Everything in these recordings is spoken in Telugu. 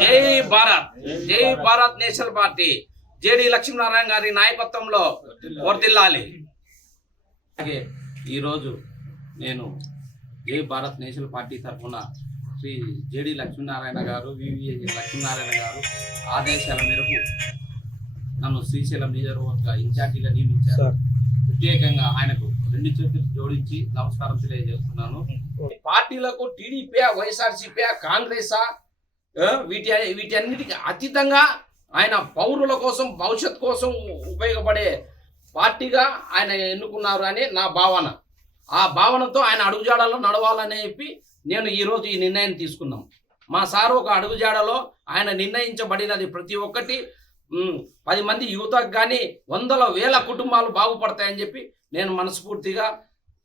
జై భారత్, జై Bharat national party JD Lakshminarayana గారి నాయకత్వంలో వర్ధిల్లాలి. అలాగే ఈరోజు నేను జై భారత్ నేషనల్ పార్టీ తరఫున శ్రీ జేడి లక్ష్మీనారాయణ గారు, వివి లక్ష్మీనారాయణ గారు ఆదేశాల మేరకు నన్ను శ్రీశైలం నియోజకవర్గ ఇన్ఛార్జిగా నియమించారు. ప్రత్యేకంగా ఆయనకు 2 చేతులు జోడించి నమస్కారం తెలియజేస్తున్నాను. పార్టీలకు టీడీపీ, వైఎస్ఆర్సీపీ, కాంగ్రెస్ వీటన్నిటికీ అతీతంగా ఆయన పౌరుల కోసం, భవిష్యత్ కోసం ఉపయోగపడే పార్టీగా ఆయన ఎన్నుకున్నారు అని నా భావన. ఆ భావనతో ఆయన అడుగుజాడలో నడవాలని చెప్పి నేను ఈరోజు ఈ నిర్ణయం తీసుకున్నాం. మా సార్ ఒక అడుగుజాడలో ఆయన నిర్ణయించబడినది ప్రతి ఒక్కటి 10 మంది యువతకు కానీ 100,000 కుటుంబాలు బాగుపడతాయని చెప్పి నేను మనస్ఫూర్తిగా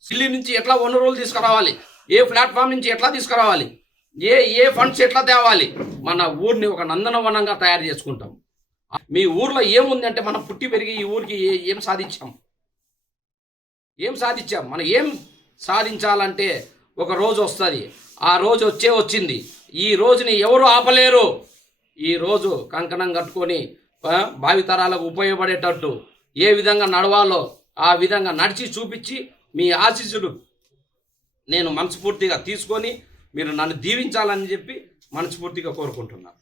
ఢిల్లీ నుంచి ఎట్లా వనరులు తీసుకురావాలి, ఏ ప్లాట్ఫామ్ నుంచి ఎట్లా తీసుకురావాలి, ఏ ఫండ్స్ ఎట్లా తేవాలి, మన ఊరిని ఒక నందనవనంగా తయారు చేసుకుంటాం. మీ ఊర్లో ఏముంది అంటే మనం పుట్టి పెరిగి ఈ ఊరికి ఏం సాధించాం, మనం ఏం సాధించాలంటే ఒక రోజు వస్తుంది. ఆ రోజు వచ్చింది. ఈ రోజుని ఎవరు ఆపలేరు. ఈ రోజు కంకణం కట్టుకొని భావితరాలకు ఉపయోగపడేటట్టు ఏ విధంగా నడవాలో ఆ విధంగా నడిచి చూపించి మీ ఆశీస్సులు నేను మనస్ఫూర్తిగా తీసుకొని మీరు నన్ను దీవించాలని చెప్పి మనస్ఫూర్తిగా కోరుకుంటున్నాను.